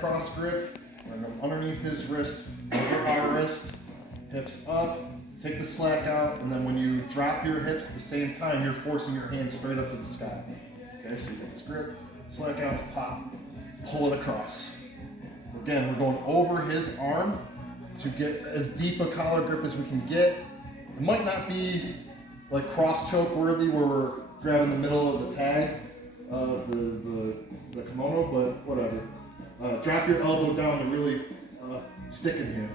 cross grip, and I'm underneath his wrist, over our wrist, hips up, take the slack out, and then when you drop your hips at the same time, you're forcing your hands straight up to the sky. Okay, so you get this grip, slack out, pop, pull it across. Again, we're going over his arm to get as deep a collar grip as we can get. It might not be like cross choke worthy where we're grabbing the middle of the tag of the kimono, but whatever. Drop your elbow down to really stick in here.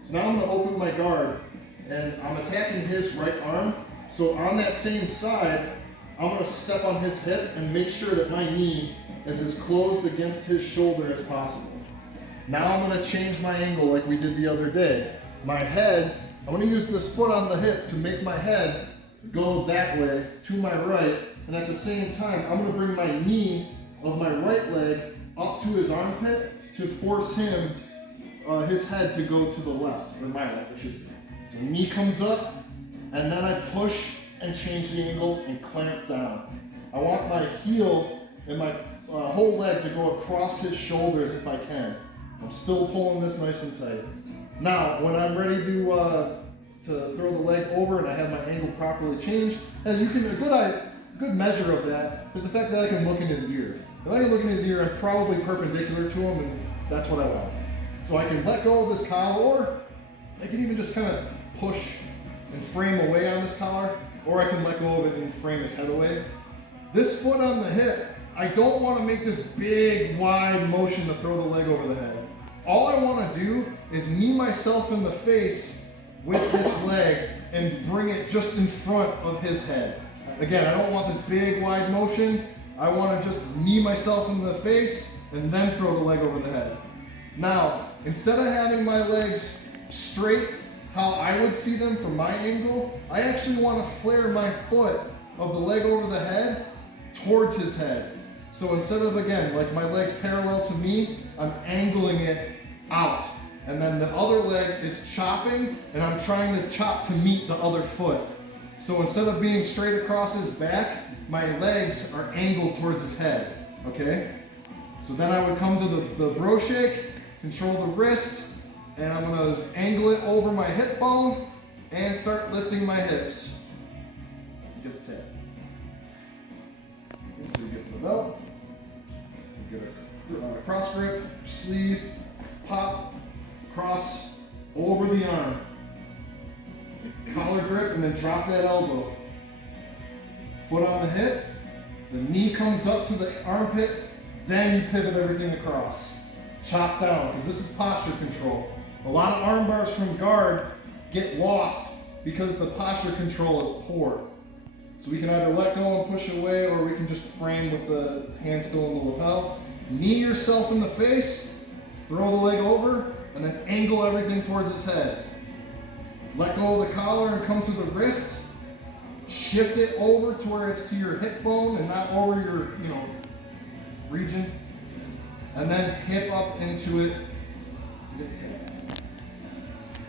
So now I'm going to open my guard and I'm attacking his right arm. So on that same side, I'm going to step on his hip and make sure that my knee is as closed against his shoulder as possible. Now I'm going to change my angle like we did the other day. My head, I'm going to use this foot on the hip to make my head go that way to my right, and at the same time I'm going to bring my knee of my right leg up to his armpit to force him, his head to go to the left, or my left I should say. So knee comes up, and then I push and change the angle and clamp down. I want my heel and my whole leg to go across his shoulders if I can. I'm still pulling this nice and tight. Now, when I'm ready to throw the leg over and I have my angle properly changed, as you can, a good measure of that is the fact that I can look in his ear. If I can look in his ear, I'm probably perpendicular to him, and that's what I want. So I can let go of this collar, or I can even just kind of push and frame away on this collar, or I can let go of it and frame his head away. This foot on the hip, I don't want to make this big, wide motion to throw the leg over the head. All I want to do is knee myself in the face with this leg and bring it just in front of his head. Again, I don't want this big, wide motion. I want to just knee myself in the face and then throw the leg over the head. Now, instead of having my legs straight how I would see them from my angle, I actually want to flare my foot of the leg over the head towards his head. So instead of, again, like my legs parallel to me, I'm angling it out. And then the other leg is chopping, and I'm trying to chop to meet the other foot. So instead of being straight across his back, my legs are angled towards his head, okay? So then I would come to the bro shake, control the wrist, and I'm gonna angle it over my hip bone and start lifting my hips. Get the tap. Okay, so you get to the belt, you get a cross grip, sleeve, pop, cross, over the arm. Collar grip, and then drop that elbow. Foot on the hip, the knee comes up to the armpit, then you pivot everything across. Chop down, because this is posture control. A lot of arm bars from guard get lost because the posture control is poor. So we can either let go and push away, or we can just frame with the hand still in the lapel. Knee yourself in the face, throw the leg over, and then angle everything towards his head. Let go of the collar and come to the wrist. Shift it over to where it's to your hip bone and not over your, region. And then hip up into it to get the tap.